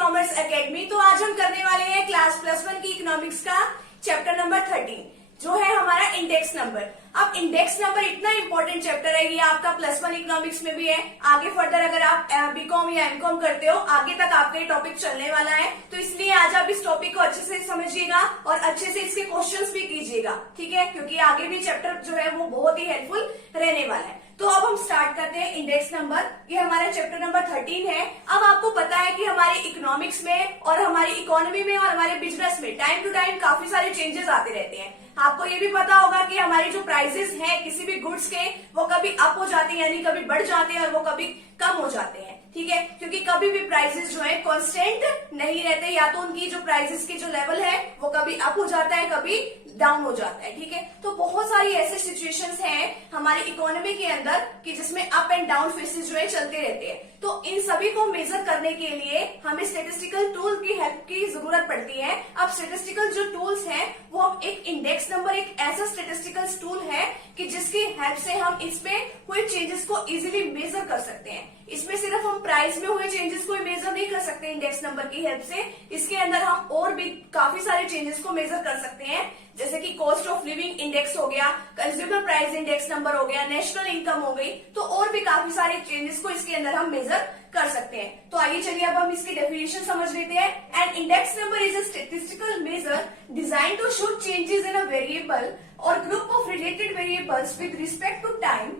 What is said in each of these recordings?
Commerce academy. तो आज हम करने वाले हैं क्लास +1 की इकोनॉमिक्स का चैप्टर नंबर 13 जो है हमारा इंडेक्स नंबर। अब इंडेक्स नंबर इतना इंपॉर्टेंट चैप्टर है, ये आपका +1 इकोनॉमिक्स में भी है। आगे फर्दर अगर आप बीकॉम या एमकॉम करते हो आगे तक आपका ये टॉपिक चलने वाला है, तो इसलिए आज आप इस टॉपिक को अच्छे से समझिएगा और अच्छे से इसके क्वेश्चंस भी कीजिएगा, ठीक है, क्योंकि आगे भी चैप्टर जो है वो बहुत ही हेल्पफुल रहने वाला है। तो अब हम स्टार्ट करते हैं इंडेक्स नंबर। ये हमारा चैप्टर नंबर 13 है। अब आपको पता है कि हमारे इकोनॉमिक्स में और हमारी इकोनॉमी में और हमारे बिजनेस में टाइम टू टाइम काफी सारे चेंजेस आते रहते हैं। आपको ये भी पता होगा कि हमारी जो प्राइसेस हैं किसी भी गुड्स के, वो कभी अप हो जाते हैं यानी कभी बढ़ जाते हैं और वो कभी कम हो जाते हैं, ठीक है, क्योंकि कभी भी प्राइसेस जो है कांस्टेंट नहीं रहते, या तो उनकी जो प्राइसेस की जो लेवल है वो कभी अप हो जाता है कभी डाउन हो जाता है, ठीक है। तो बहुत सारी ऐसे सिचुएशंस हैं हमारी इकोनॉमी के अंदर कि जिसमें अप एंड डाउन फेसेस जो है चलते रहते हैं। तो इन सभी को मेजर करने के लिए हमें स्टेटिस्टिकल टूल की हेल्प की जरूरत पड़ती है। अब स्टेटिस्टिकल जो टूल्स हैं वो एक इंडेक्स नंबर एक ऐसा स्टेटिस्टिकल टूल है कि जिसकी हेल्प से हम इसमें हुए चेंजेस को इजीली मेजर कर सकते हैं। इसमें सिर्फ हम प्राइस में हुए चेंजेस को मेजर नहीं कर सकते इंडेक्स नंबर की हेल्प से, इसके अंदर हम और भी काफी सारे चेंजेस को मेजर कर सकते हैं, जैसे कि कॉस्ट ऑफ लिविंग इंडेक्स हो गया, कंज्यूमर प्राइस इंडेक्स नंबर हो गया, नेशनल इनकम हो गई, तो और भी काफी सारे चेंजेस को इसके अंदर हम मेजर कर सकते हैं। तो आइए चलिए अब हम इसकी डेफिनेशन समझ लेते हैं। An index number is a statistical measure design to show changes in a variable or group of related variables with respect to time,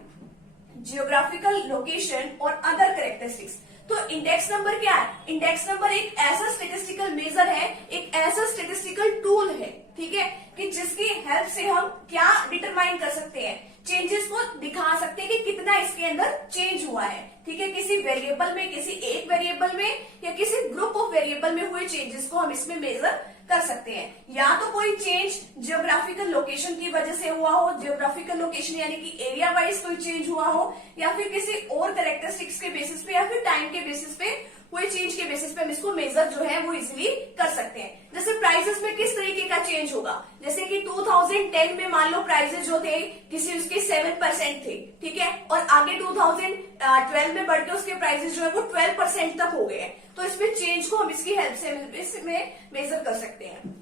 geographical location or other characteristics. तो इंडेक्स नंबर क्या है? Index number एक ऐसा statistical major है, एक ऐसा statistical tool है, ठीक है, कि जिसकी हेल्प से हम क्या डिटरमाइन कर सकते हैं, चेंजेस को दिखा सकते हैं कि कितना इसके अंदर चेंज हुआ है, ठीक है, किसी वेरिएबल में, किसी एक वेरिएबल में या किसी ग्रुप ऑफ वेरिएबल में हुए चेंजेस को हम इसमें मेजर कर सकते हैं। या तो कोई चेंज जियोग्राफिकल लोकेशन की वजह से हुआ हो, जियोग्राफिकल लोकेशन यानी कि एरिया वाइज कोई चेंज हुआ हो, या फिर किसी और कैरेक्टरिस्टिक्स के बेसिस पे या फिर टाइम के बेसिस पे कोई चेंज के बेसिस पे हम इसको मेजर जो है वो इजिली कर सकते हैं। जैसे प्राइसेस में किस तरीके का चेंज होगा, जैसे कि 2010 में मान लो प्राइसेस जो थे किसी उसके 7% थे, ठीक है, और आगे 2012 में बढ़ के उसके प्राइसेस जो है वो 12% तक हो गए। तो इसमें चेंज को हम इसकी हेल्प से इसमें मेजर कर सकते हैं।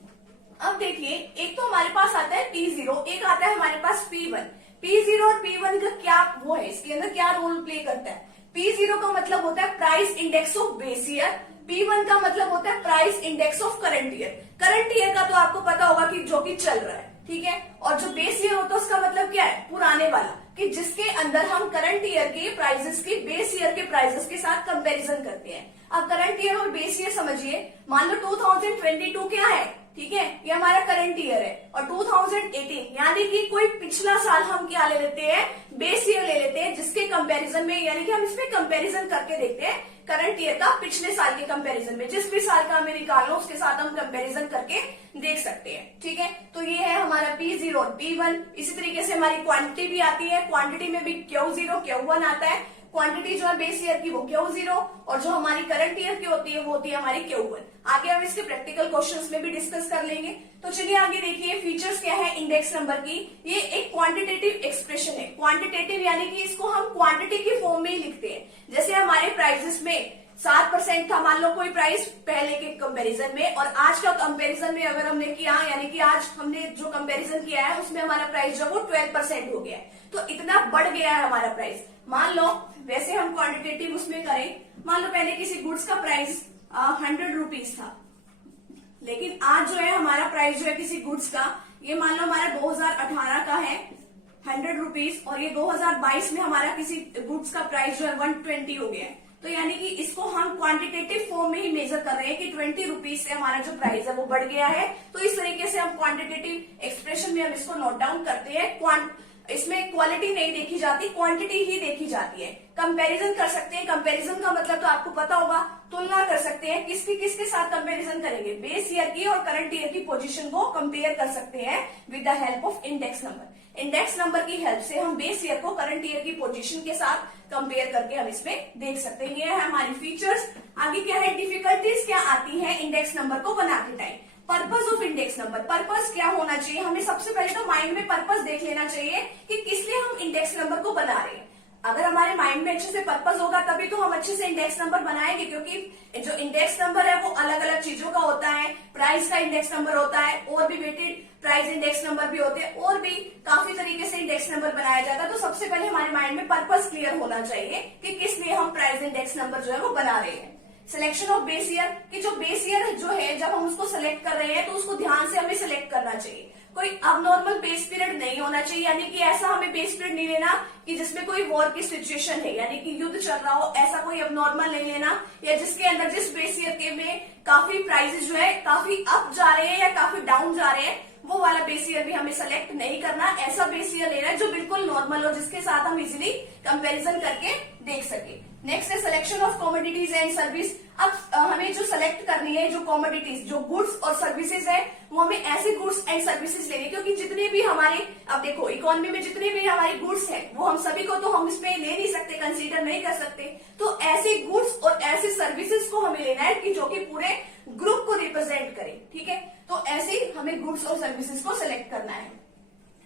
अब देखिए, एक तो हमारे पास आता है P0, एक आता है हमारे पास P1। P0 और P1 का क्या वो है, इसके अंदर क्या रोल प्ले करता है? P0 का मतलब होता है price index of base year, P1 का मतलब होता है price index of current year. Current year का तो आपको पता होगा कि जो कि चल रहा है, ठीक है, और जो बेस ईयर होता है उसका मतलब क्या है? पुराने वाला, कि जिसके अंदर हम करंट ईयर के प्राइसेस की बेस ईयर के प्राइसेस के साथ कंपैरिजन करते हैं। अब करंट ईयर और बेस ईयर समझिए, मान लो 2022 क्या है, ठीक है, ये हमारा करंट ईयर है, और 2018 यानी कि कोई पिछला साल हम क्या ले लेते हैं? बेस ईयर ले लेते हैं, जिसके कंपैरिजन में यानी कि हम इसमें कंपैरिजन करके देखते हैं करंट ईयर का पिछले साल के कंपैरिजन में, जिस भी साल का हमें निकालना उसके साथ हम कंपैरिजन करके देख सकते हैं, ठीक है। तो ये है हमारा P0 और P1। इसी तरीके से हमारी क्वांटिटी भी आती है, क्वांटिटी में भी Q0 Q1 आता है। क्वांटिटी जो है बेस ईयर की वो Q0 और जो हमारी करंट ईयर की होती है वो होती है हमारी Q1। आगे हम इसके प्रैक्टिकल क्वेश्चंस में भी डिस्कस कर लेंगे। तो चलिए आगे देखिए, फीचर्स क्या है इंडेक्स नंबर की। ये एक क्वांटिटेटिव एक्सप्रेशन है। क्वांटिटेटिव यानी कि इसको हम क्वांटिटी की फॉर्म में ही लिखते हैं। जैसे हमारे प्राइसेस में 7% था मान लो कोई प्राइस पहले के कंपैरिजन में, और आज का कंपैरिजन में अगर हमने किया, यानी कि आज हमने जो कंपैरिजन किया है उसमें हमारा प्राइस जो वो 12% हो गया है, तो इतना बढ़ गया है हमारा प्राइस। मान लो वैसे हम क्वांटिटेटिव उसमें करें, मान लो पहले किसी गुड्स का प्राइस 100 रुपीज था, लेकिन आज जो है हमारा प्राइस जो है किसी गुड्स का, ये मान लो हमारा 2018 का है 100 रुपीज, और ये 2022 में हमारा किसी गुड्स का प्राइस जो है 120 हो गया है। तो यानी कि इसको हम क्वांटिटेटिव फॉर्म में ही मेजर कर रहे हैं कि 20 रुपीज से हमारा जो प्राइस है वो बढ़ गया है। तो इस तरीके से हम क्वांटिटेटिव एक्सप्रेशन में हम इसको नोट डाउन करते हैं। इसमें क्वालिटी नहीं देखी जाती, क्वांटिटी ही देखी जाती है। कंपैरिजन कर सकते हैं, कंपैरिजन का मतलब तो आपको पता होगा, तुलना कर सकते हैं। किसके साथ कंपैरिजन करेंगे? बेस ईयर की और करंट ईयर की पोजीशन को कंपेयर कर सकते हैं with the help of index number. Index number की हेल्प से हम बेस ईयर को करंट ईयर की पोजीशन के साथ कंपेयर करके हम इसमें देख सकते हैं। ये है हमारी फीचर्स। आगे क्या है, डिफिकल्टीज क्या आती है इंडेक्स नंबर को बनाते time. Purpose of index number, purpose क्या होना चाहिए, हमें सबसे पहले तो माइंड में पर्पस देख लेना चाहिए कि किस लिए हम इंडेक्स नंबर को बना रहे हैं। अगर हमारे माइंड में अच्छे से पर्पस होगा तभी तो हम अच्छे से इंडेक्स नंबर बनाएंगे, क्योंकि जो इंडेक्स नंबर है वो अलग अलग चीजों का होता है। प्राइस का इंडेक्स नंबर होता है, और भी वेटेड प्राइस इंडेक्स नंबर भी होते हैं, और भी काफी तरीके से इंडेक्स नंबर बनाया जाता है। तो सबसे पहले हमारे माइंड में पर्पस क्लियर होना चाहिए कि किस लिए हम प्राइस इंडेक्स नंबर जो है वो बना रहे हैं। सिलेक्शन ऑफ बेस ईयर, कि जो बेस ईयर जो है जब हम उसको सिलेक्ट कर रहे हैं तो उसको ध्यान से हमें सिलेक्ट करना चाहिए। कोई अबनॉर्मल बेस पीरियड नहीं होना चाहिए, यानी कि ऐसा हमें बेस पीरियड नहीं लेना कि जिसमें कोई वॉर की सिचुएशन है, यानी कि युद्ध चल रहा हो, ऐसा कोई अबनॉर्मल नहीं लेना, या जिसके अंदर जिस बेस ईयर के में काफी प्राइसेस जो है काफी अप जा रहे हैं या काफी डाउन जा रहे हैं, वो वाला बेस ईयर भी हमें सेलेक्ट नहीं करना। ऐसा बेस ईयर लेना है जो बिल्कुल नॉर्मल हो, जिसके साथ हम इजिली कंपेरिजन करके देख सके। नेक्स्ट है selection of commodities and service. अब हमें जो सेलेक्ट करनी है, जो कमोडिटीज, जो गुड्स और सर्विसेज है, वो हमें ऐसे गुड्स एंड सर्विसेज लेने, क्योंकि जितने भी हमारे, अब देखो इकोनॉमी में जितने भी हमारी गुड्स हैं वो हम सभी को तो हम इसमें ले नहीं सकते, कंसीडर नहीं कर सकते। तो ऐसे गुड्स और ऐसे सर्विसेज को हमें लेना है कि जो कि पूरे ग्रुप को रिप्रेजेंट करे, ठीक है। तो ऐसे हमें गुड्स और सर्विसेज को सिलेक्ट करना है।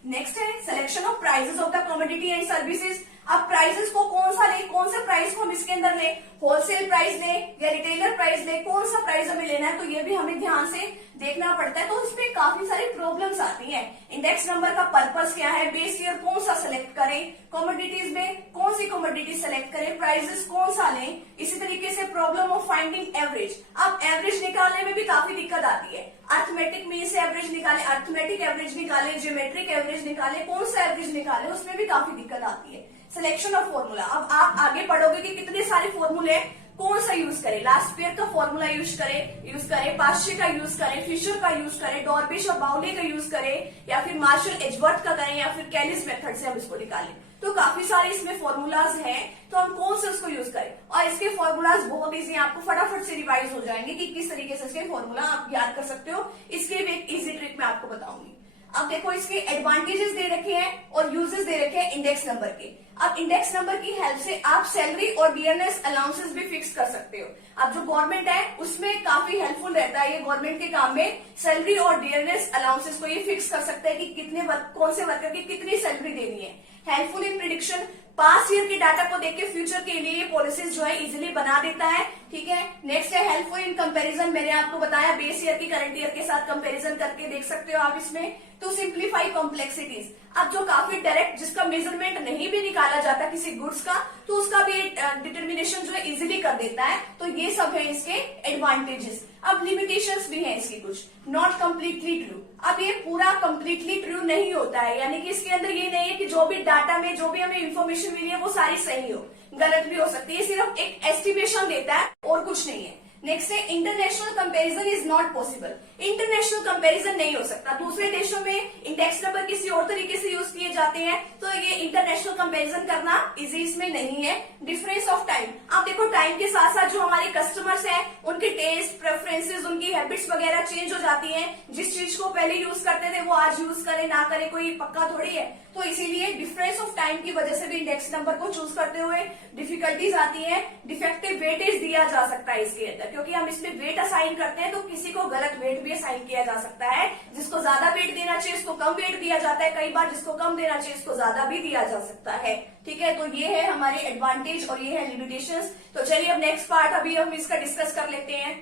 नेक्स्ट है selection of prices of the commodity and services. अब प्राइसेस को कौन सा ले, कौन से प्राइस को हम इसके अंदर ले, होलसेल प्राइस ले या रिटेलर प्राइस ले, कौन सा प्राइस हमें लेना है, तो ये भी हमें ध्यान से देखना पड़ता है। तो इसमें काफी सारी प्रॉब्लम्स आती हैं। इंडेक्स नंबर का पर्पस क्या है, बेस ईयर कौन सा सिलेक्ट करें, कमोडिटीज में कौन सी कमोडिटी सेलेक्ट करें, प्राइसेस कौन सा लें। इसी तरीके से प्रॉब्लम ऑफ फाइंडिंग एवरेज। अब एवरेज निकालने में भी काफी दिक्कत आती है। अर्थमेटिक मीन से एवरेज निकाले, अर्थमेटिक एवरेज निकाले, ज्योमेट्रिक एवरेज निकाले, कौन सा एवरेज निकाले, उसमें भी काफी दिक्कत आती है। सिलेक्शन ऑफ फॉर्मूला, अब आप आगे पढ़ोगे कि कितने सारे फॉर्मूले कौन सा यूज करें। लास्टपेयर का फॉर्मूला यूज करें, पास्चे का यूज करें, फिशर का यूज करें, डॉर्बिश और बाउले का यूज करें, या फिर मार्शल एजवर्थ का करें, या फिर कैलिस मेथड से हम इसको निकालें। तो काफी सारे इसमें फॉर्मूलाज हैं, तो हम कौन से उसको यूज करें। और इसके फॉर्मूलाज बहुत इजी, आपको फटाफट से रिवाइज हो जाएंगे कि किस तरीके से इसके फॉर्मूला आप याद कर सकते हो। इसके भी एक इजी ट्रिक मैं आपको बताऊंगी। अब देखो इसके एडवांटेजेस दे रखे हैं और यूजेस दे रखे हैं इंडेक्स नंबर के। अब इंडेक्स नंबर की हेल्प से आप सैलरी और डियरनेस अलाउंसेस भी फिक्स कर सकते हो। अब जो गवर्नमेंट है उसमें काफी हेल्पफुल रहता है ये गवर्नमेंट के काम में, सैलरी और डियरनेस अलाउंसेस को ये फिक्स कर सकता है कि कितने कौन से वर्कर की कितनी सैलरी देनी है। Helpful in prediction, past year के डाटा को देख के फ्यूचर के लिए ये पॉलिसीज जो है इजिली बना देता है, ठीक है। नेक्स्ट है हेल्पफुल इन कंपैरिजन, मैंने आपको बताया बेस ईयर की करंट ईयर के साथ कंपैरिजन करके देख सकते हो आप इसमें। टू सिंप्लीफाई कॉम्प्लेक्सिटीज, अब जो काफी डायरेक्ट जिसका मेजरमेंट नहीं भी निकाला जाता किसी गुड्स का, तो उसका भी डिटर्मिनेशन जो है इजिली कर देता है। तो ये सब है इसके एडवांटेजेस। अब लिमिटेशंस भी हैं इसकी कुछ, नॉट कम्प्लीटली ट्रू। अब ये पूरा कम्प्लीटली ट्रू नहीं होता है, यानी कि इसके अंदर ये नहीं है कि जो भी डाटा में जो भी हमें इन्फॉर्मेशन मिली है वो सारी सही हो, गलत भी हो सकती है। सिर्फ एक एस्टिमेशन देता है और कुछ नहीं है। नेक्स्ट है international comparison is not possible, international comparison नहीं हो सकता। दूसरे देशों में इंडेक्स नंबर किसी और तरीके से यूज किए जाते हैं, तो ये इंटरनेशनल कंपैरिजन करना इजी इसमें नहीं है। डिफरेंस ऑफ टाइम, आप देखो टाइम के साथ साथ जो हमारे कस्टमर्स हैं उनके टेस्ट प्रेफरेंसेस, उनकी हैबिट्स वगैरह चेंज हो जाती हैं। जिस चीज को पहले यूज करते थे वो आज यूज करे ना करे कोई पक्का थोड़ी है। तो इसीलिए डिफरेंस ऑफ टाइम की वजह से भी इंडेक्स नंबर को चूज करते हुए डिफिकल्टीज आती है। डिफेक्टिव वेटेज दिया जा सकता है इसके अंदर, क्योंकि हम इसमें वेट असाइन करते हैं तो किसी को गलत वेट भी असाइन किया जा सकता है। जिसको ज्यादा वेट देना चाहिए उसको कम वेट दिया जाता है, कई बार जिसको कम देना चाहिए उसको ज्यादा भी दिया जा सकता है, ठीक है। तो ये है हमारे एडवांटेज और ये है लिमिटेशंस। तो चलिए अब नेक्स्ट पार्ट अभी हम इसका डिस्कस कर लेते हैं।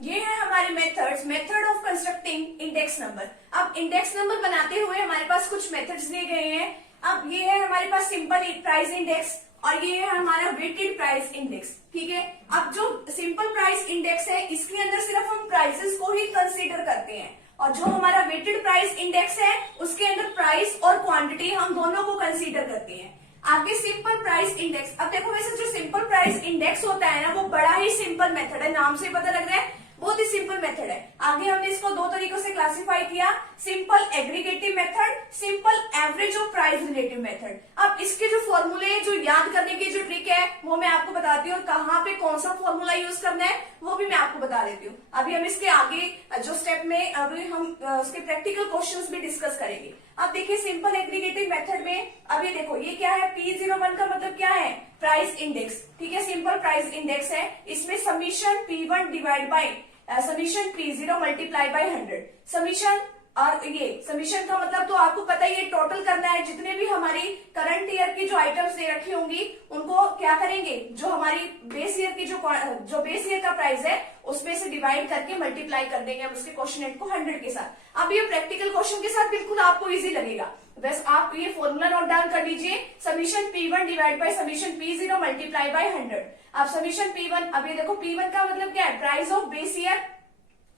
ये है हमारे methods, method of constructing index number. अब इंडेक्स नंबर बनाते हुए हमारे पास कुछ मेथड्स दिए गए हैं। अब ये है हमारे पास सिंपल प्राइस इंडेक्स और ये है हमारा वेटेड प्राइस इंडेक्स, ठीक है। अब जो सिंपल प्राइस इंडेक्स है इसके अंदर सिर्फ हम प्राइसेस को ही कंसीडर करते हैं, और जो हमारा वेटेड प्राइस इंडेक्स है उसके अंदर प्राइस और क्वांटिटी हम दोनों को कंसीडर करते हैं। आगे सिंपल प्राइस इंडेक्स, अब देखो वैसे जो सिंपल प्राइस इंडेक्स होता है ना वो बड़ा ही सिंपल मेथड है, नाम से पता लग रहा है बहुत ही सिंपल मेथड है। आगे हमने इसको दो तरीकों से क्लासिफाई किया, simple aggregative method, simple average और प्राइस रिलेटिव मेथड। अब इसके जो फॉर्मूले जो याद करने की जो ट्रिक है वो मैं आपको बताती हूँ, और कहाँ पे कौन सा फॉर्मूला यूज करना है वो भी मैं आपको बता देती हूँ। अभी हम इसके आगे जो स्टेप में अभी हम उसके प्रैक्टिकल क्वेश्चंस भी डिस्कस करेंगे। अब देखिए सिंपल एग्रीगेटिव मेथड में अब ये देखो ये क्या है, P01 का मतलब क्या है, प्राइस इंडेक्स, ठीक है। सिंपल प्राइस इंडेक्स है, इसमें summation P1 divide by summation P0 multiply by 100, summation और ये समीशन का मतलब तो आपको पता ही है, टोटल करना है। जितने भी हमारी करंट ईयर की जो आइटम्स दे रखी होंगी उनको क्या करेंगे, जो हमारी बेस ईयर की जो बेस ईयर का प्राइस है उसमें से डिवाइड करके मल्टीप्लाई कर देंगे हम उसके क्वोशिएंट को 100 के साथ। अब ये प्रैक्टिकल क्वेश्चन के साथ बिल्कुल आपको इजी लगेगा। बस आप ये फॉर्मूला नोट डाउन कर लीजिए, summation P1 divide by summation P0 multiply by 100। अब समीशन P1, अब ये देखो P1 का मतलब क्या है, प्राइस ऑफ बेस ईयर।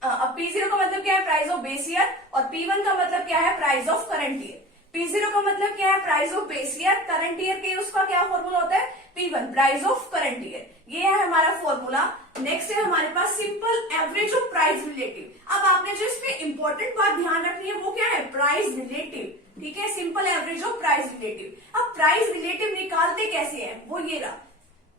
अब P0 का मतलब क्या है, प्राइस ऑफ बेस ईयर, और P1 का मतलब क्या है, price of current year. P0 का मतलब क्या है, price of base year, current year के उसका क्या फॉर्मूला होता है, P1 price of current year. ये है हमारा फॉर्मूला। नेक्स्ट है हमारे पास simple average of price relative. अब आपने जो इसमें इंपॉर्टेंट बात ध्यान रखनी है वो क्या है, प्राइस रिलेटिव। ठीक है, simple average of price relative. अब प्राइस रिलेटिव निकालते कैसे हैं, वो ये रहा।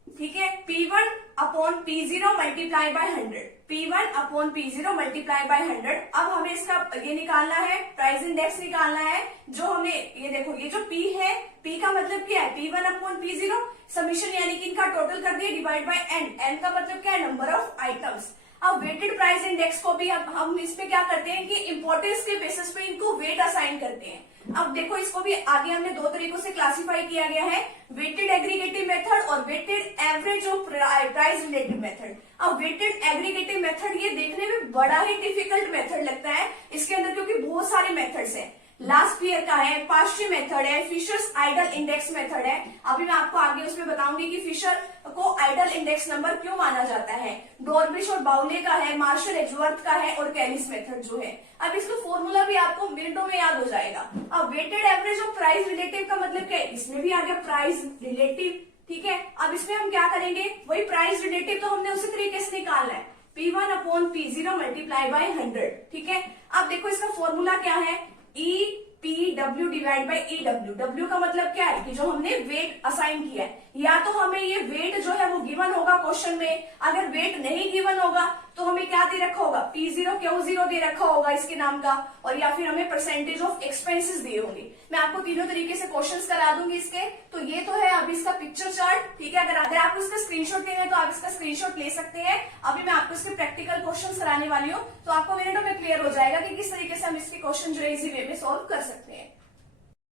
ठीक है, P1 upon P0 multiply by 100, P1 upon P0 multiply by 100। अब हमें इसका ये निकालना है, प्राइस इंडेक्स निकालना है। जो हमें ये देखो, ये जो P है, P का मतलब क्या है, P1 अपॉन P0 समीशन यानी कि इनका टोटल कर दिया डिवाइड बाय N। N का मतलब क्या है, नंबर ऑफ आइटम्स। अब वेटेड प्राइस इंडेक्स को भी अब हम इसमें क्या करते हैं कि इंपॉर्टेंस के बेसिस पे इनको वेट असाइन करते हैं। अब देखो, इसको भी आगे हमने दो तरीकों से क्लासिफाई किया गया है, वेटेड एग्रीगेटिव मेथड और weighted average of price relative method. अब वेटेड एग्रीगेटिव मेथड ये देखने में बड़ा ही डिफिकल्ट मेथड लगता है इसके अंदर, क्योंकि बहुत सारे मेथड्स हैं। लास्ट ईयर का है, पास्ट्री मेथड है, फिशर्स आइडल इंडेक्स मेथड है। अभी मैं आपको आगे उसमें बताऊंगी कि फिशर को आइडल इंडेक्स नंबर क्यों माना जाता है। डॉर्बिश और बाउले का है, मार्शल एजवर्थ का है, और कैलिस मेथड जो है। अब इसका फॉर्मूला भी आपको मिनटों में याद हो जाएगा। अब weighted average of price relative का मतलब क्या है, इसमें भी आ गया प्राइस रिलेटिव। ठीक है, अब इसमें हम क्या करेंगे, वही प्राइस रिलेटिव तो हमने उसी तरीके से निकालना है, P1 upon P0 multiply by 100। ठीक है, अब देखो इसका फॉर्मूला क्या है, EPW divide by EW। W का मतलब क्या है कि जो हमने वेट असाइन किया है, या तो हमें ये वेट जो है वो गिवन होगा क्वेश्चन में। अगर वेट नहीं गिवन होगा तो हमें क्या दे रखा होगा, P0 Q0 दे रखा होगा इसके नाम का, और या फिर हमें परसेंटेज ऑफ एक्सपेंसेस दिए होंगे। मैं आपको तीनों तरीके से क्वेश्चंस करा दूंगी इसके। तो ये तो है अभी इसका पिक्चर चार्ट। ठीक है, अगर आपको इसका स्क्रीनशॉट लेना है तो आप इसका स्क्रीनशॉट ले सकते हैं। अभी मैं आपको इसके प्रैक्टिकल क्वेश्चंस कराने वाली हूँ, तो आपको मिनटों में क्लियर हो जाएगा कि किस तरीके से हम इसके क्वेश्चन जो है इजी वे में सॉल्व कर सकते हैं।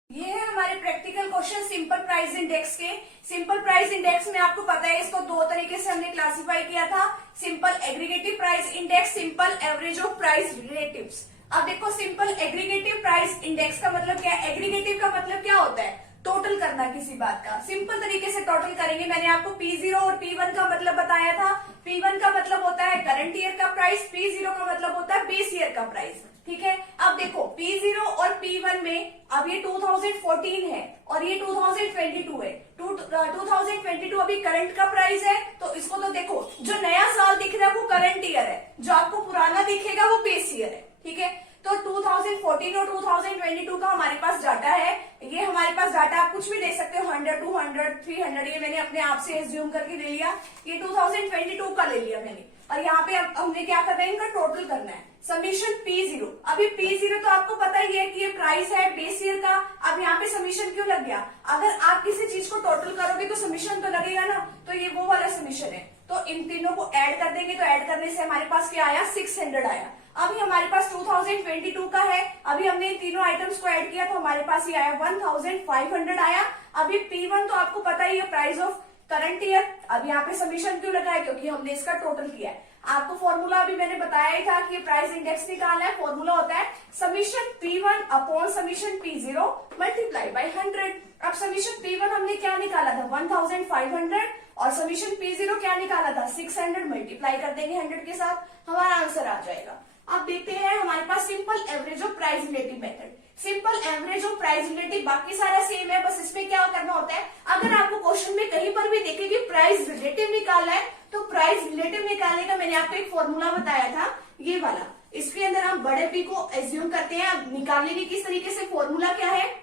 ये है हमारे practical question simple price index के। सिंपल प्राइस इंडेक्स में आपको पता है इसको दो तरीके से हमने क्लासिफाई किया था, simple aggregative price index, simple average of price relatives. अब देखो, सिंपल एग्रीगेटिव प्राइस इंडेक्स का मतलब क्या है, एग्रीगेटिव का मतलब क्या होता है, टोटल करना किसी बात का। सिंपल तरीके से टोटल करेंगे। मैंने आपको P0 और P1 का मतलब बताया था। P1 का मतलब होता है करंट ईयर का प्राइस, P0 का मतलब होता है बेस ईयर का प्राइस। ठीक है, अब देखो P0 और P1 में अब ये 2014 है और ये 2022 है। 2022 अभी करंट का प्राइस है, तो इसको तो देखो, जो नया साल दिख रहा है वो करंट ईयर है, जो आपको पुराना दिखेगा वो बेस ईयर है। ठीक है, तो 2014 और 2022 का हमारे पास डाटा है। ये हमारे पास डाटा आप कुछ भी ले सकते हो, 100, 200, 300, ये मैंने अपने आप से एज्यूम करके ले लिया। ये 2022 का ले लिया मैंने, और यहाँ पे अब हमने क्या करना है, इनका टोटल करना है, समीशन P0। अभी P0 तो आपको पता ही है कि ये प्राइस है बेस ईयर का। अब यहाँ पे समीशन क्यों लग गया, अगर आप किसी चीज को टोटल करोगे तो समीशन तो लगेगा ना, तो ये वो वाला समीशन है। तो इन तीनों को ऐड कर देंगे, तो ऐड करने से हमारे पास क्या आया, 600 आया। अभी हमारे पास 2022 का है, अभी हमने इन तीनों आइटम्स को ऐड किया तो हमारे पास ये आया 1500 आया। अभी P1 तो आपको पता ही है, प्राइस ऑफ करंट ईयर। अब यहाँ पे समीशन क्यों लगा है, क्योंकि हमने इसका टोटल किया है। आपको फॉर्मूला अभी मैंने बताया ही था कि प्राइस इंडेक्स निकालना है। फॉर्मूला होता है summation P1 upon summation P0 multiply by 100। अब समीशन P1 हमने क्या निकाला था, 1500, और समीशन P0 क्या निकाला था, 600। मल्टीप्लाई कर देंगे 100 के साथ, हमारा आंसर आ जाएगा। अब देखते हैं हमारे पास simple average of price relative method. Simple average of price relative बाकी सारा सेम है, बस इसमें क्या करना होता है, अगर आपको क्वेश्चन में कहीं पर भी देखे कि प्राइस रिलेटिव निकालना है, तो प्राइस रिलेटिव निकालने का मैंने आपको एक फॉर्मूला बताया था, ये वाला। इसके अंदर हम बड़े P को एज्यूम करते हैं। अब निकालने की किस तरीके से, फॉर्मूला क्या है,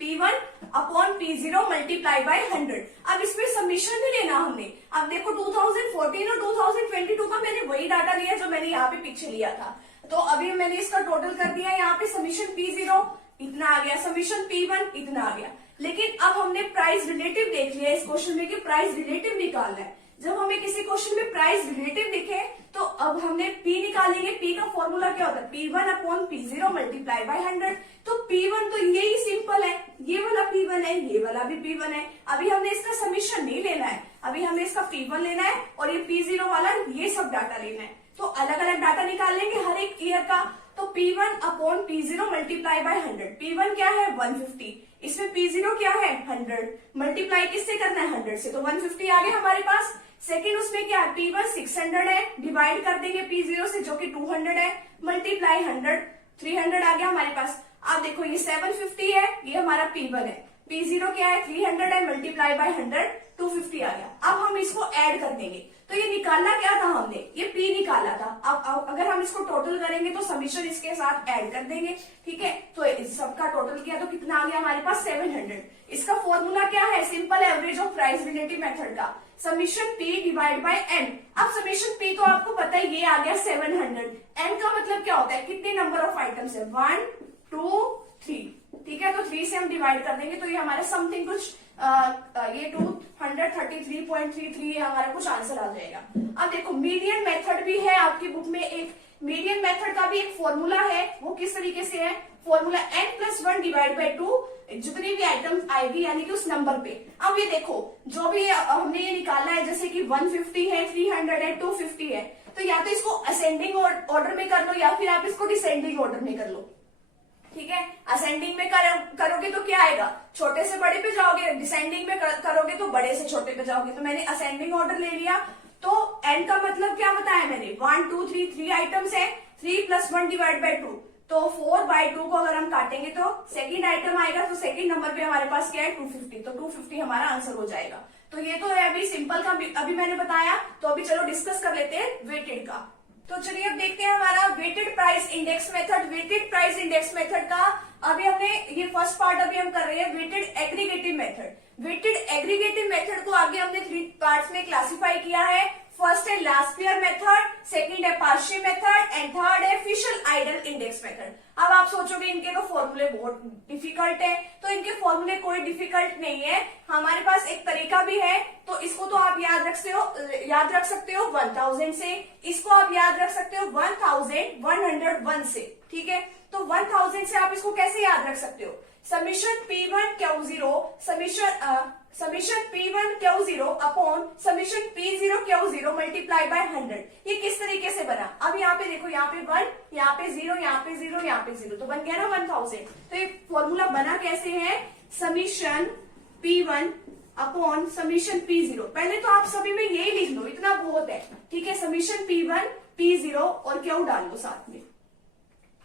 P1 upon P0 multiply by 100। अब इसमें समीशन भी लेना हमने। अब देखो 2014 और 2022 का मैंने वही डाटा लिया जो मैंने यहाँ पे पीछे लिया था, तो अभी मैंने इसका टोटल कर दिया। यहाँ पे समीशन P0 इतना आ गया, समीशन P1 इतना आ गया। लेकिन अब हमने प्राइस रिलेटिव देख लिया इस क्वेश्चन में कि प्राइस रिलेटिव निकालना है। जब हमें किसी क्वेश्चन में प्राइस रिलेटिव दिखे तो अब हमने P निकालेंगे। P का फॉर्मूला क्या होता है? P1 upon P0 multiply by 100। तो P1 तो यही सिंपल है, ये वाला P1 है, ये वाला भी P1 है। अभी हमने इसका समीशन नहीं लेना है, अभी हमने इसका P1 लेना है और ये P0 वाला ये सब डाटा लेना है। तो अलग अलग डाटा निकाल लेंगे हर एक ईयर का। तो P1 upon P0 multiply by 100। P1 क्या है? 150, इसमें P0 क्या है? 100। मल्टीप्लाई किससे करना है? 100 से। तो 150 आ गया हमारे पास। सेकेंड उसमें क्या है? P1 600 है, डिवाइड कर देंगे P0 से जो कि 200 है, मल्टीप्लाई 100, 300 आ गया हमारे पास। आप देखो ये 750 है, ये हमारा P1 है। P0 क्या है? 300 है, मल्टीप्लाई बाय 100, 250 आ गया। अब हम इसको ऐड कर देंगे। तो ये निकालना क्या था हमने? ये P निकाला था। अब अगर हम इसको टोटल करेंगे तो समीशन इसके साथ ऐड कर देंगे, ठीक है। तो इस सबका टोटल किया तो कितना आ गया हमारे पास? 700। इसका फॉर्मूला क्या है? Simple average of price relative method का summation P divide by N। अब समीशन P तो आपको पता है, ये आ गया 700। N का मतलब क्या होता है? कितने नंबर ऑफ आइटम्स है? 1 2 3, ठीक है। तो 3 से हम डिवाइड कर देंगे तो ये हमारा समथिंग कुछ ये 233.33 हमारा कुछ आंसर आ जाएगा। अब देखो मीडियन मेथड भी है आपकी बुक में, एक मीडियन मेथड का भी एक फॉर्मूला है। वो किस तरीके से है? फॉर्मूला n+1 डिवाइड बाय 2, जितनी भी आइटम्स आएगी यानी कि उस नंबर पे। अब ये देखो जो भी हमने ये निकाला है, जैसे कि 150 है, 300 है, 250 है, तो या तो इसको असेंडिंग ऑर्डर में कर लो या फिर आप इसको डिसेंडिंग ऑर्डर में कर लो, ठीक है। असेंडिंग में करोगे तो क्या आएगा? छोटे से बड़े पे जाओगे, डिसेंडिंग में करोगे तो बड़े से छोटे पे जाओगे। तो मैंने असेंडिंग ऑर्डर ले लिया। तो n का मतलब क्या बताया मैंने? 1 2 3, 3 आइटम्स है, 3 + 1 डिवाइड बाय 2, तो 4/2 को अगर हम काटेंगे तो सेकंड आइटम आएगा। तो सेकंड नंबर पे हमारे पास क्या है? 250। तो 250 हमारा आंसर हो जाएगा। तो ये तो है अभी सिंपल का अभी मैंने बताया। तो अभी चलो डिस्कस कर लेते हैं वेटेड का। तो चलिए अब देखते हैं हमारा weighted price index method. Weighted price index method का अभी हमने ये फर्स्ट पार्ट अभी हम कर रहे हैं weighted aggregative method. Weighted aggregative method को आगे हमने 3 पार्ट्स में क्लासिफाई किया है। फर्स्ट है लास्ट ईयर मेथड, सेकंड है पार्शियल मेथड एंड थर्ड है फिशल आइडल इंडेक्स मेथड। अब आप सोचोगे इनके तो फॉर्मूले बहुत डिफिकल्ट है, तो इनके फॉर्मूले कोई डिफिकल्ट नहीं है। हमारे पास एक तरीका भी है, तो इसको तो आप याद रख सकते हो 1000 से, इसको आप याद रख सकते हो 1101 से, ठीक है। तो 1000 से आप इसको कैसे याद रख सकते हो? Summation P1 Q0 summation P1 Q0 upon summation P0 Q0 multiply by 100। ये किस तरीके से बना? अब यहाँ पे देखो, यहाँ पे 1, यहाँ पे 0, यहाँ पे 0, यहाँ पे 0, तो बन गया ना 1000। तो ये फॉर्मूला बना कैसे है? Summation P1 upon summation P0। पहले तो आप सभी में यही लिख लो, इतना बहुत है, ठीक है। समीशन P1 P0 और Q डाल लो साथ में,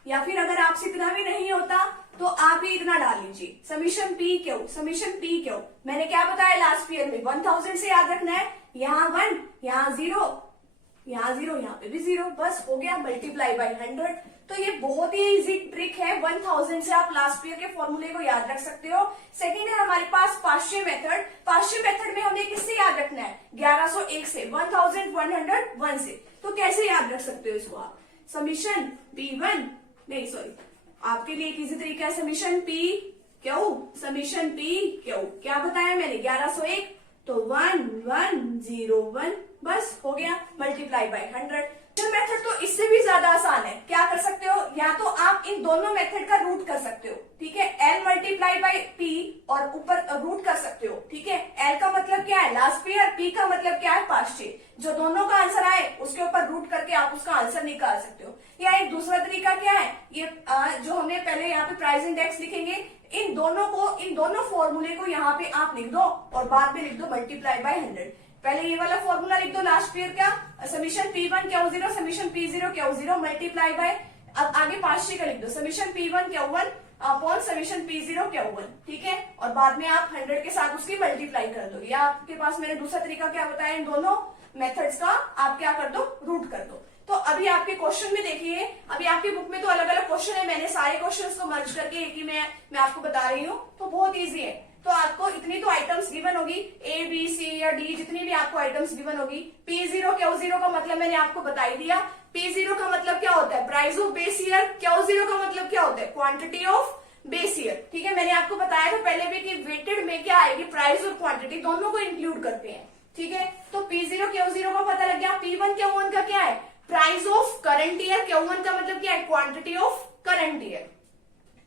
या फिर अगर आपसे इतना भी नहीं होता तो आप ही इतना डाल लीजिए। Summation P Q, summation P Q मैंने क्या बताया लास्ट ईयर में? 1000 से याद रखना है। यहाँ 1, यहाँ 0, यहाँ 0, यहाँ पे भी 0, बस हो गया, मल्टीप्लाई बाय 100। तो ये बहुत ही इजी ट्रिक है। 1000 से आप लास्ट ईयर के फॉर्मूले को याद रख सकते हो। सेकंड है हमारे पास पार्शियल मेथड। पार्शियल मेथड में हमें किससे याद रखना है? 1101 से, 1101 से। तो कैसे याद रख सकते हो इसको आप? समीशन P1 नहीं सॉरी, आपके लिए एक इजी तरीका है। Summation P Q, summation P Q क्या बताया मैंने? 1101, तो 1101, बस हो गया, मल्टीप्लाई बाय 100। मेथड तो इससे भी ज्यादा आसान है। क्या कर सकते हो? या तो आप इन दोनों मेथड का रूट कर सकते हो, ठीक है। L मल्टीप्लाई बाय P और ऊपर रूट कर सकते हो, ठीक है। L का मतलब क्या है? लास्ट ईयर, P का मतलब क्या है? पार्शियल। जो दोनों का आंसर आए उसके ऊपर रूट करके आप उसका आंसर निकाल सकते हो। या एक दूसरा तरीका क्या है? ये जो हमने पहले यहाँ पे प्राइस इंडेक्स लिखेंगे, इन दोनों फॉर्मूले को यहाँ पे आप लिख दो और बाद में लिख दो मल्टीप्लाई बाय 100। पहले ये वाला फॉर्मूला लिख दो लास्ट ईयर का, summation P1 Q0 summation P0 Q0 multiply by, अब आगे पार्शियल का लिख दो, summation P1 Q1 upon summation P0 Q1, ठीक है। और बाद में आप 100 के साथ उसकी मल्टीप्लाई कर दो। या आपके पास मैंने दूसरा तरीका क्या बताया? इन दोनों मेथड्स का आप क्या कर दो? रूट कर दो। तो अभी आपके क्वेश्चन में देखिए, अभी आपकी बुक में तो अलग अलग क्वेश्चन है, मैंने सारे क्वेश्चंस को मर्ज करके एक ही मैं आपको बता रही हूँ, तो बहुत इजी है। तो आपको इतनी तो आइटम्स गिवन होगी, A B C या D, जितनी भी आपको आइटम्स गिवन होगी। P0 Q0 का मतलब मैंने आपको बता ही दिया। P0 का मतलब क्या होता है? Price of base year. Q0 का मतलब क्या होता है? क्वांटिटी ऑफ बेस ईयर, ठीक है। मैंने आपको बताया था पहले भी कि वेटेड में क्या आएगी? प्राइस और क्वांटिटी दोनों को इंक्लूड करते हैं, ठीक है, तो P0 Q0 का पता लग गया। P1 Q1 का क्या है? Price of current year. Q1 का मतलब क्या है? Quantity of current year.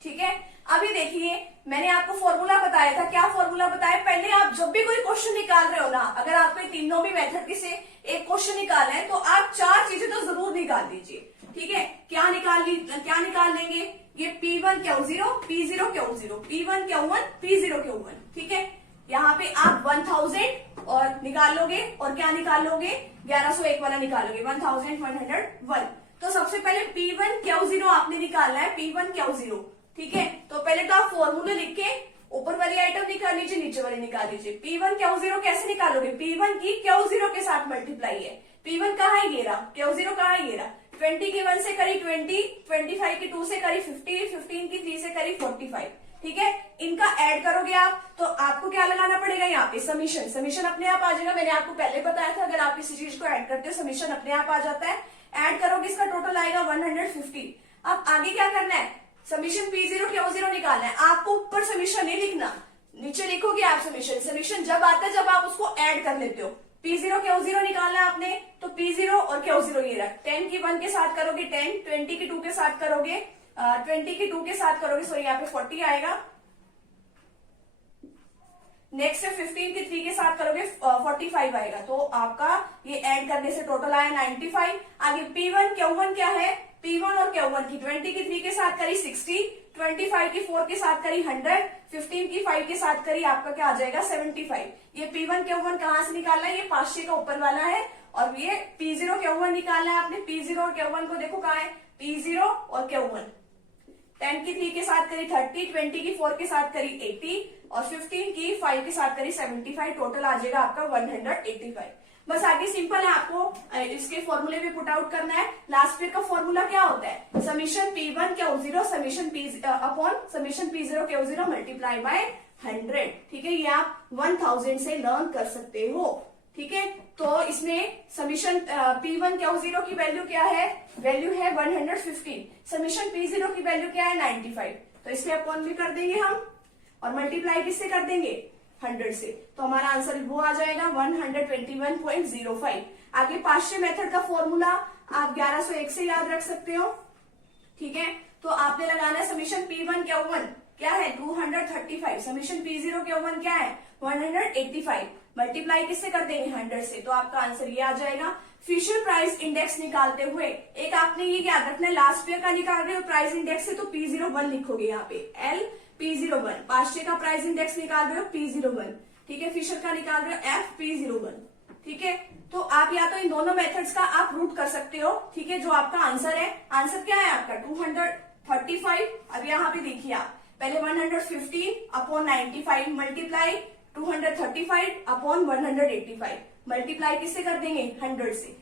ठीक है, अभी देखिए मैंने आपको फॉर्मूला बताया था। क्या फॉर्मूला बताया? पहले आप जब भी कोई क्वेश्चन निकाल रहे हो ना, अगर आपको तीनों भी मेथड से एक क्वेश्चन निकालना है तो आप चार चीजें तो जरूर निकाल दीजिए। ठीक है, क्या निकाल लेंगे? ये P1 Q0, P0 Q0, P1 Q1, P0 Q1। ठीक है, यहाँ पे आप 1000 और निकाल लोगे, और क्या निकाल लोगे? 1101 वाला निकालोगे, 1101। तो सबसे पहले P1 Q0 आपने निकालना है, P1 Q0। ठीक है, तो पहले तो आप फॉर्मूले लिख के ऊपर वाली आइटम निकाल लीजिए, नीचे वाली निकाल लीजिए। P1 Q0 कैसे निकालोगे? P1 की Q0 के साथ मल्टीप्लाई है। P1 कहाँ है? ये रहा। Q0 कहाँ है? ये रहा। 20 की 1 से करी 20, 25 की 2 से करी 50, 15 की 3 से करी 45। ठीक है, इनका ऐड करोगे आप तो आपको क्या लगाना पड़ेगा? यहाँ पे समीशन। समीशन अपने आप आ जाएगा। मैंने आपको पहले बताया था, अगर आप किसी चीज को ऐड करते हो समीशन अपने आप आ जाता है। ऐड करोगे, इसका टोटल आएगा 150। अब आगे क्या करना है? समीशन P0 Q0 निकालना है। आपको ऊपर समीशन नहीं लिखना, नीचे लिखोगे आप समीशन। समीशन जब आता है जब आप उसको ऐड कर लेते हो। P0 Q0 निकालना है आपने, तो P0 और Q0 ये रहा। 10 की 1 के साथ करोगे 10, 20 की 2 के साथ करोगे 20 की 2 के साथ करोगे, सॉरी यहाँ पे 40 आएगा। नेक्स्ट है 15 की 3 के साथ करोगे 45 आएगा। तो आपका ये ऐड करने से टोटल आया 95। आगे P1 Q1 क्या है? P1 और Q1 की 20 की 3 के साथ करी 60, 25 की 4 के साथ करी 100, 15 की 5 के साथ करी आपका क्या आ जाएगा? 75। ये P1 Q1 कहाँ से निकालना है? ये 500 का ऊपर वाला है। और ये P0 Q1 निकालना है आपने। P0 और Q1 को देखो कहाँ है? P0 और Q1। 10 की 3 के साथ करी 30, 20 की 4 के साथ करी 80 और 15 की 5 के साथ करी 75। टोटल आ जाएगा आपका 185। बस आगे सिंपल है, आपको इसके फॉर्मूले भी पुट आउट करना है। लास्ट ईयर का फॉर्मूला क्या होता है? Summation P1 Q0 summation summation P0 Q0 multiply by 100। ठीक है, ये आप 1000 से लर्न कर सकते हो। ठीक है, तो इसमें समीशन P1 Q0 की वैल्यू क्या है? वैल्यू है 115। समीशन P0 की वैल्यू क्या है? 95। तो इससे अपॉन भी कर देंगे हम, और मल्टीप्लाई किससे कर देंगे? 100 से। तो हमारा आंसर वो आ जाएगा 121.05। आगे पार्शियल मेथड का फॉर्मूला आप 1101 से याद रख सकते हो। ठीक है, तो आपने लगाना है समीशन P1 Q1 क्या है? 235। समीशन P0 Q1 क्या है? 185। मल्टीप्लाई किससे कर देंगे? 100 से। तो आपका आंसर ये आ जाएगा। फिशर प्राइस इंडेक्स निकालते हुए एक आपने ये याद रखना है, लास्ट ईयर का निकाल रहे हो प्राइस इंडेक्स से तो P01 लिखोगे यहाँ पे, L P01। पास्ट ईयर का प्राइस इंडेक्स निकाल रहे हो P01। ठीक है, फिशर का निकाल रहे हो F P01। ठीक है, तो आप या तो इन दोनों मेथड्स का आप रूट कर सकते हो। ठीक है, जो आपका आंसर है, आंसर क्या है आपका? 235। अब यहाँ पे देखिए आप पहले 115 अपॉन 95 मल्टीप्लाई 235 अपॉन 185 मल्टीप्लाई किससे कर देंगे? 100 से।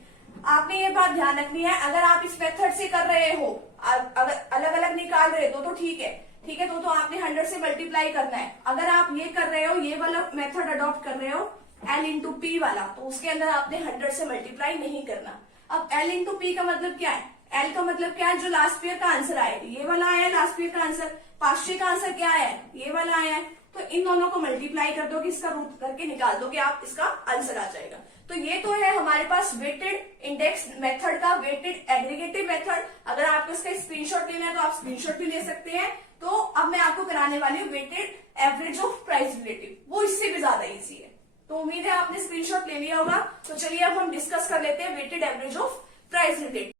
आपने ये बात ध्यान रखनी है, अगर आप इस मेथड से कर रहे हो, अगर अलग अलग निकाल रहे हो तो ठीक है। ठीक है, तो आपने 100 से मल्टीप्लाई करना है। अगर आप ये कर रहे हो, ये वाला मेथड अडॉप्ट कर रहे हो L इंटू P वाला, तो उसके अंदर आपने 100 से मल्टीप्लाई नहीं करना। अब L इंटू P का मतलब क्या है? L का मतलब क्या है? जो लास्ट ईयर का आंसर आया, ये वाला आया लास्ट ईयर का आंसर। पास्ट ईयर का आंसर क्या आया? ये वाला आया है। तो इन दोनों को मल्टीप्लाई कर दोगे, इसका रूट करके निकाल दोगे आप, इसका आंसर आ जाएगा। तो ये तो है हमारे पास वेटेड इंडेक्स मेथड का वेटेड एग्रीगेटिव मेथड। अगर आपको इसका स्क्रीनशॉट लेना है तो आप स्क्रीनशॉट भी ले सकते हैं। तो अब मैं आपको कराने वाली हूँ weighted average of price relative, वो इससे भी ज्यादा इजी है। तो उम्मीद है आपने स्क्रीनशॉट ले लिया होगा। तो चलिए अब हम डिस्कस कर लेते हैं weighted average of price relative.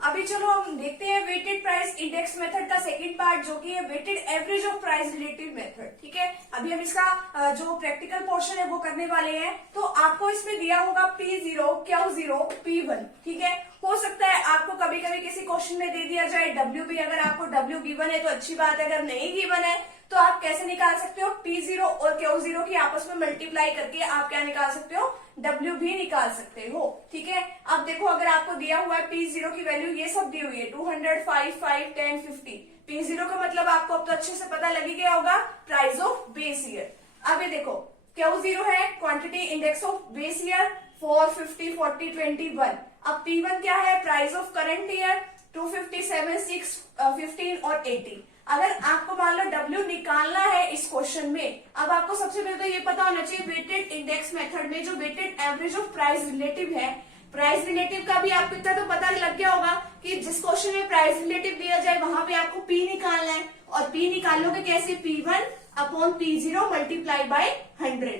अभी चलो हम देखते हैं वेटेड प्राइस इंडेक्स मेथड का सेकंड पार्ट, जो कि है weighted average of price relative method. ठीक है, अभी हम इसका जो प्रैक्टिकल पोर्शन है वो करने वाले हैं। तो आपको इसमें दिया होगा P0 Q0 P1। ठीक है, हो सकता है आपको कभी कभी किसी क्वेश्चन में दे दिया जाए WB। अगर आपको W गिवन है तो अच्छी बात है, अगर नहीं गिवन है तो आप कैसे निकाल सकते हो? P0 और Q0 की आपस में मल्टीप्लाई करके आप क्या निकाल सकते हो? W भी निकाल सकते हो। ठीक है, अब देखो अगर आपको दिया हुआ है P0 की वैल्यू ये सब दी हुई है 200, 5, 5, 10, 50। P0 का मतलब आपको अब तो अच्छे से पता लग ही गया होगा, प्राइस ऑफ बेस ईयर। अब ये देखो Q0 है quantity index of base year 4, 50, 40, 21। अब P1 क्या है? प्राइस ऑफ करंट ईयर 257, 6, 15 और 80। अगर आपको मान लो W निकालना है इस क्वेश्चन में, अब आपको सबसे पहले तो ये पता होना चाहिए वेटेड इंडेक्स मेथड में जो weighted average of price relative है, प्राइस रिलेटिव का भी आपको इतना तो पता लग गया होगा कि जिस क्वेश्चन में प्राइस रिलेटिव दिया जाए वहां पे आपको P निकालना है, और P निकालोगे कैसे, P1 upon P0 multiply by 100।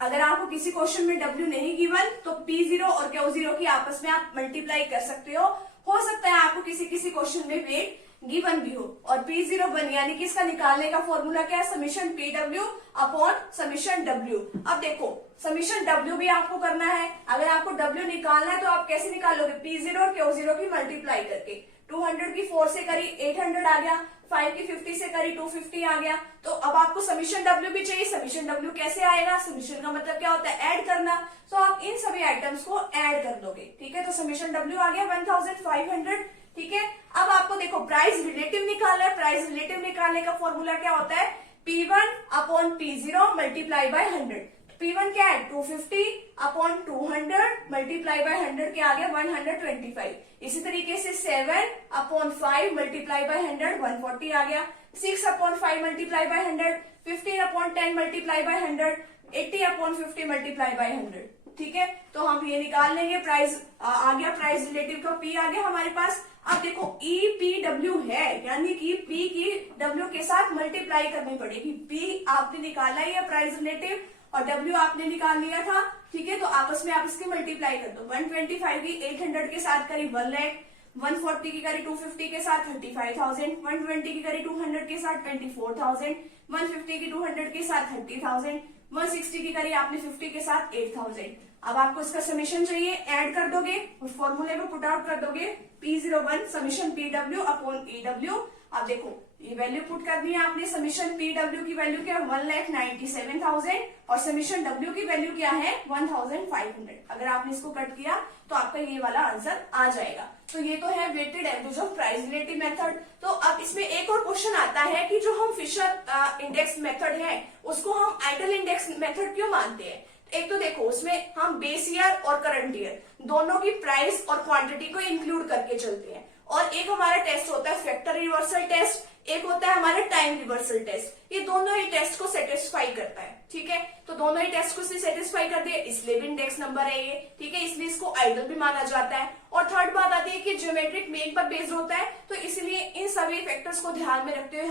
अगर आपको किसी क्वेश्चन में W नहीं गिवन तो P0 और Q0 की आपस में आप मल्टीप्लाई कर सकते हो सकता है आपको किसी किसी क्वेश्चन में वेट गिवन भी हो, और P0 बन यानी कि इसका निकालने का फॉर्मूला क्या है, summation PW upon summation W। अब देखो समीशन W भी आपको करना है, अगर आपको W निकालना है तो आप कैसे निकालोगे, P0 और Q0 की मल्टीप्लाई करके, 200 की 4 से करी 800 आ गया, 5 की 50 से करी 250 आ गया। तो अब आपको समीशन W भी चाहिए, समीशन W कैसे आएगा, समीशन का मतलब क्या होता है, ऐड करना, तो आप इन सभी आइटम्स को ऐड कर दोगे, ठीक है। तो समीशन W आ गया 1500, ठीक है। अब आपको देखो प्राइस रिलेटिव निकालना है, प्राइस रिलेटिव निकालने का फॉर्मूला क्या होता है, P1 upon P0 multiply by 100। P1 क्या है, 250 अपॉन 200 मल्टीप्लाई बाय 100 क्या आ गया, 125। इसी तरीके से 7 अपॉन 5 मल्टीप्लाई बाय 100 140 आ गया, 6 upon 5 multiply by 100, 15 upon 10 multiply by 100, 80 upon 50 multiply by 100, ठीक है। तो हम ये निकाल लेंगे, प्राइस आ गया, प्राइस रिलेटिव का P आ गया हमारे पास। अब देखो EPW है, यानी कि P की W के साथ मल्टीप्लाई करनी पड़ेगी। P आपने निकाला ही है प्राइस रिलेटिव और W आपने निकाल लिया था, ठीक है। तो आपस में आप इसकी मल्टीप्लाई कर दो, 125 की 800 के साथ करी 1 लाख, 140 की करी 250 के साथ 35,000, 120 की करी 200 के साथ 24,000, 150 की 200 के साथ 30,000, 160 की करी आपने 50 के साथ 8,000। अब आपको इसका समीशन चाहिए, ऐड कर दोगे, उस फॉर्मूले में पुट आउट कर दोगे, P01 summation PW upon EW। अब देखो ये वैल्यू पुट करनी है आपने, समीशन PW की वैल्यू क्या है, 1,97,000 और समीशन W की वैल्यू क्या है, 1,500। अगर आपने इसको कट किया तो आपका ये वाला आंसर आ जाएगा। तो ये तो है weighted average of price relative method. तो अब इसमें एक और क्वेश्चन आता है कि जो हम फिशर इंडेक्स मेथड है उसको हम आइडल इंडेक्स मेथड क्यों मानते हैं। एक तो देखो उसमें हम बेस ईयर और करंट ईयर दोनों की प्राइस और क्वांटिटी को इंक्लूड करके चलते हैं, और एक हमारा टेस्ट होता है फैक्टर रिवर्सल टेस्ट, एक होता है हमारा टाइम रिवर्सल टेस्ट। ये दोनों ही टेस्ट को सेटिस्फाई करता है, ठीक है। तो दोनों ही टेस्ट को सेटिस्फाई करते हैं, इसलिए भी इंडेक्स नंबर है ये, ठीक है, इसलिए इसको आइडल भी माना जाता है। और थर्ड बात आती है कि ज्योमेट्रिक मीन पर बेस्ड होता है, तो इसलिए इन सभी फैक्टर्स को ध्यान में रखते हुए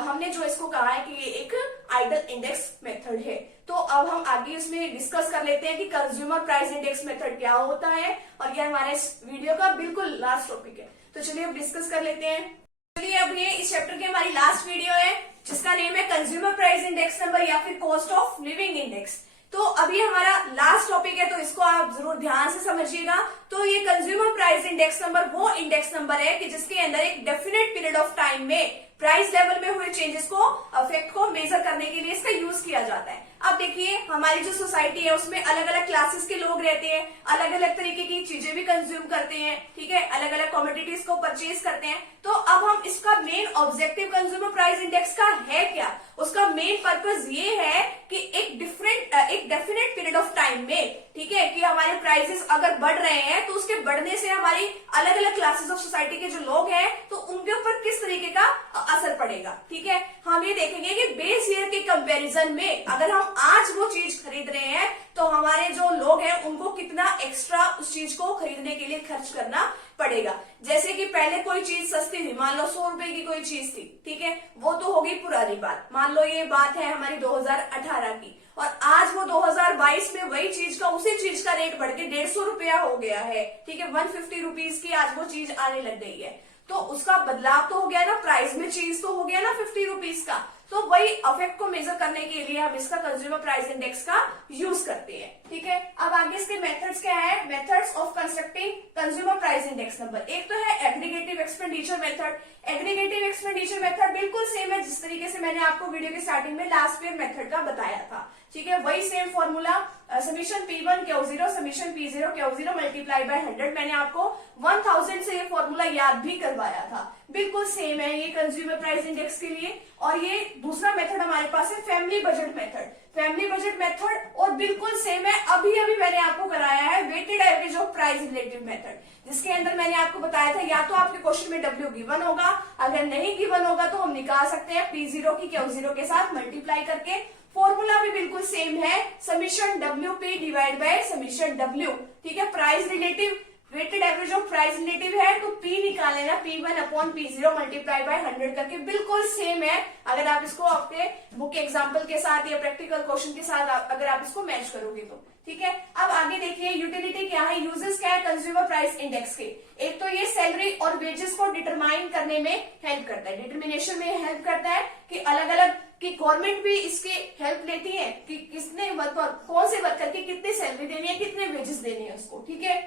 हमने जो इसको कहा है कि ये एक आइडल इंडेक्स मेथड है। तो अब हम आगे इसमें डिस्कस कर लेते हैं कि कंज्यूमर प्राइस इंडेक्स मेथड क्या होता है, और यह हमारे इस वीडियो का बिल्कुल लास्ट टॉपिक है। तो चलिए अब डिस्कस कर लेते हैं। चलिए अब ये इस चैप्टर की हमारी लास्ट वीडियो है जिसका नेम है कंज्यूमर प्राइस इंडेक्स नंबर या फिर कॉस्ट ऑफ लिविंग इंडेक्स। तो अभी हमारा लास्ट टॉपिक है तो इसको आप जरूर ध्यान से समझिएगा। तो ये कंज्यूमर प्राइस इंडेक्स नंबर वो इंडेक्स नंबर है कि जिसके अंदर एक डेफिनेट पीरियड ऑफ टाइम में प्राइस लेवल में हुए चेंजेस को इफेक्ट को मेजर करने के लिए इसका यूज किया जाता है। अब देखिए हमारी जो सोसाइटी है उसमें अलग अलग क्लासेस के लोग रहते हैं, अलग अलग तरीके की चीजें भी कंज्यूम करते हैं, ठीक है, अलग अलग कमोडिटीज को परचेज करते हैं। तो अब हम इसका main objective consumer price index का है क्या, उसका मेन पर्पज ये है कि एक डेफिनेट पीरियड ऑफ टाइम में, ठीक है, कि हमारे प्राइसेस अगर बढ़ रहे हैं तो उसके बढ़ने से हमारी अलग अलग क्लासेस ऑफ सोसाइटी के जो लोग हैं तो उनके ऊपर किस तरीके का असर पड़ेगा, ठीक है। हम ये देखेंगे कि बेस ईयर के कंपैरिजन में अगर हम आज वो चीज खरीद रहे हैं तो हमारे जो लोग हैं उनको कितना एक्स्ट्रा उस चीज को खरीदने के लिए खर्च करना पड़ेगा। जैसे कि पहले कोई चीज सस्ती थी, मान लो 100 रुपए की कोई चीज थी, ठीक है, वो तो होगी पुरानी बात, मान लो ये बात है हमारी 2018 की, और आज वो 2022 में वही चीज का उसी चीज का रेट बढ़ के 150 रुपया हो गया है, ठीक है, 150 रुपीज की आज वो चीज आने लग गई है। तो उसका बदलाव तो हो गया ना, प्राइस में चेंज तो हो गया ना 50 रुपीज का। तो वही इफेक्ट को मेजर करने के लिए हम इसका कंज्यूमर प्राइस इंडेक्स का यूज करते हैं, ठीक है। अब आगे इसके मेथड्स क्या है, methods of constructing consumer price index number. एक तो है aggregative expenditure method. Aggregative expenditure method बिल्कुल सेम है जिस तरीके से मैंने आपको वीडियो के स्टार्टिंग में लास्ट ईयर मेथड का बताया था। ठीक है, वही same formula summation P1 Q0 summation P0 Q0 multiply by 100 मैंने आपको 1000 से ये फॉर्मूला याद भी करवाया था, बिल्कुल सेम है ये कंज्यूमर प्राइस इंडेक्स के लिए। और ये दूसरा मेथड हमारे पास है family budget method, family budget method और बिल्कुल सेम है, अभी अभी मैंने आपको कराया है weighted average of price relative method, जिसके अंदर मैंने आपको बताया था या तो आपके क्वेश्चन में W गिवन होगा, अगर नहीं गिवन होगा तो हम निकाल सकते हैं P0 की Q0 के साथ मल्टीप्लाई करके। फॉर्मूला भी बिल्कुल सेम है, summation WP divide by summation W, ठीक है। Price relative weighted average of price relative है तो P निकाल लेना, P1 upon P0 multiply by 100 करके, बिल्कुल सेम है। अगर आप इसको आपके बुक एग्जाम्पल के साथ या प्रैक्टिकल क्वेश्चन के साथ अगर आप इसको मैच करोगे तो ठीक है। अब आगे देखिए यूटिलिटी क्या है, यूजेस क्या है कंज्यूमर प्राइस इंडेक्स के। एक तो ये सैलरी और वेजेस को डिटरमाइन करने में हेल्प करता है, डिटर्मिनेशन में हेल्प करता है कि अलग अलग कि गवर्नमेंट भी इसके हेल्प लेती है कि किसने वर्कर, कौन से वर्कर की कितनी सैलरी देनी है, कितने वेजेस देने हैं उसको, ठीक है।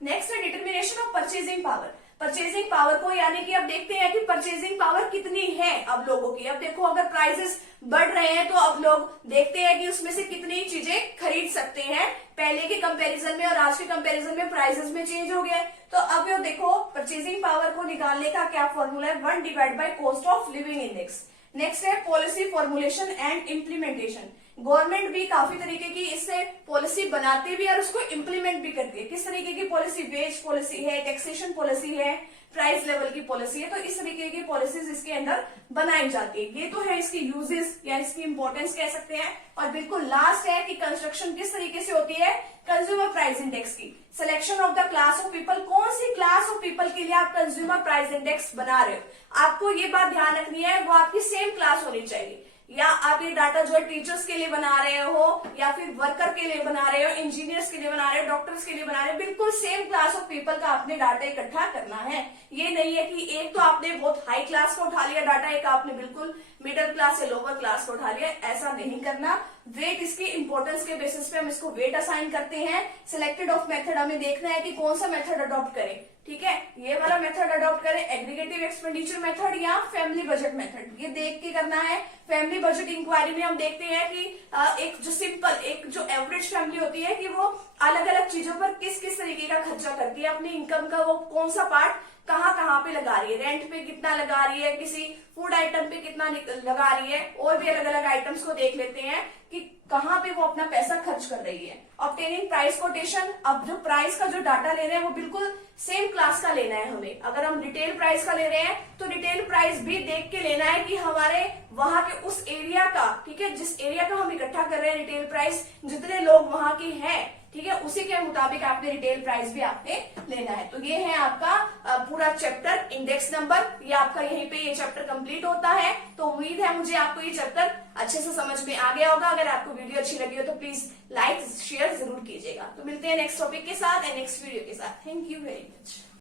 नेक्स्ट है determination of purchasing power, purchasing power को यानी कि अब देखते हैं कि परचेजिंग पावर कितनी है अब लोगों की। अब देखो अगर प्राइसेस बढ़ रहे हैं तो अब लोग देखते हैं कि उसमें से कितनी चीजें खरीद सकते हैं, पहले के कंपैरिजन में और आज के कंपैरिजन में प्राइसेस में चेंज हो गया। तो अब ये देखो परचेजिंग पावर को निकालने का क्या फॉर्मूला है, 1 divide by cost of living index. Next है policy formulation and implementation, government भी काफी तरीके की इससे पॉलिसी बनाती भी है और उसको इम्प्लीमेंट भी करती है। किस तरीके की पॉलिसी, वेज पॉलिसी है, टैक्सेशन पॉलिसी है, प्राइस लेवल की पॉलिसी है, तो इस तरीके की पॉलिसीज इसके अंदर बनाई जाती है। ये तो है इसकी यूजेस या इसकी इंपॉर्टेंस कह सकते हैं। और बिल्कुल लास्ट है कि कंस्ट्रक्शन किस तरीके से होती है कंज्यूमर प्राइस इंडेक्स की, selection of the class of people, कौन सी क्लास ऑफ पीपल के लिए आप कंज्यूमर प्राइस इंडेक्स बना रहे हो। आपको ये बात ध्यान रखनी है वो आपकी सेम क्लास होनी चाहिए, या आप ये डाटा जो है टीचर्स के लिए बना रहे हो या फिर वर्कर के लिए बना रहे हो, इंजीनियर्स के लिए बना रहे हो, डॉक्टर्स के लिए बना रहे हो, बिल्कुल सेम क्लास ऑफ पीपल का आपने डाटा इकट्ठा करना है। ये नहीं है कि एक तो आपने बहुत हाई क्लास का उठा लिया डाटा, एक आपने बिल्कुल मिडिल क्लास या लोअर क्लास का उठा लिया, ऐसा नहीं करना। वेट इसकी इंपॉर्टेंस के बेसिस पे हम इसको वेट असाइन करते हैं। सिलेक्टेड ऑफ मेथड हमें देखना है कि कौन सा मेथड अडॉप्ट करें, ठीक है, ये वाला मेथड अडॉप्ट करें, एग्रीगेटिव एक्सपेंडिचर मेथड या फैमिली बजट मेथड, ये देख के करना है। फैमिली बजट इंक्वायरी में हम देखते हैं कि एक जो सिंपल, एक जो एवरेज फैमिली होती है कि वो अलग अलग चीजों पर किस किस तरीके का खर्चा करती है, अपनी इनकम का वो कौन सा पार्ट कहाँ कहाँ पे लगा रही है, रेंट पे कितना लगा रही है, किसी फूड आइटम पे कितना लगा रही है, और भी अलग अलग आइटम्स को देख लेते हैं कि कहाँ पे वो अपना पैसा खर्च कर रही है। ऑब्टेनिंग प्राइस कोटेशन, अब जो प्राइस का जो डाटा ले रहे हैं वो बिल्कुल सेम क्लास का लेना है हमें। अगर हम रिटेल प्राइस का ले रहे हैं तो रिटेल प्राइस भी देख के लेना है कि हमारे वहां के उस एरिया का, ठीक है, जिस एरिया का हम इकट्ठा कर रहे हैं रिटेल प्राइस, जितने लोग वहां के हैं, ठीक है, उसी के मुताबिक आपने रिटेल प्राइस भी आपने लेना है। तो ये है आपका पूरा चैप्टर इंडेक्स नंबर, ये आपका यहीं पे ये चैप्टर कंप्लीट होता है। तो उम्मीद है मुझे आपको ये चैप्टर अच्छे से समझ में आ गया होगा। अगर आपको वीडियो अच्छी लगी हो तो प्लीज लाइक शेयर जरूर कीजिएगा। तो मिलते हैं नेक्स्ट टॉपिक के साथ एंड नेक्स्ट वीडियो के साथ। Thank you very much.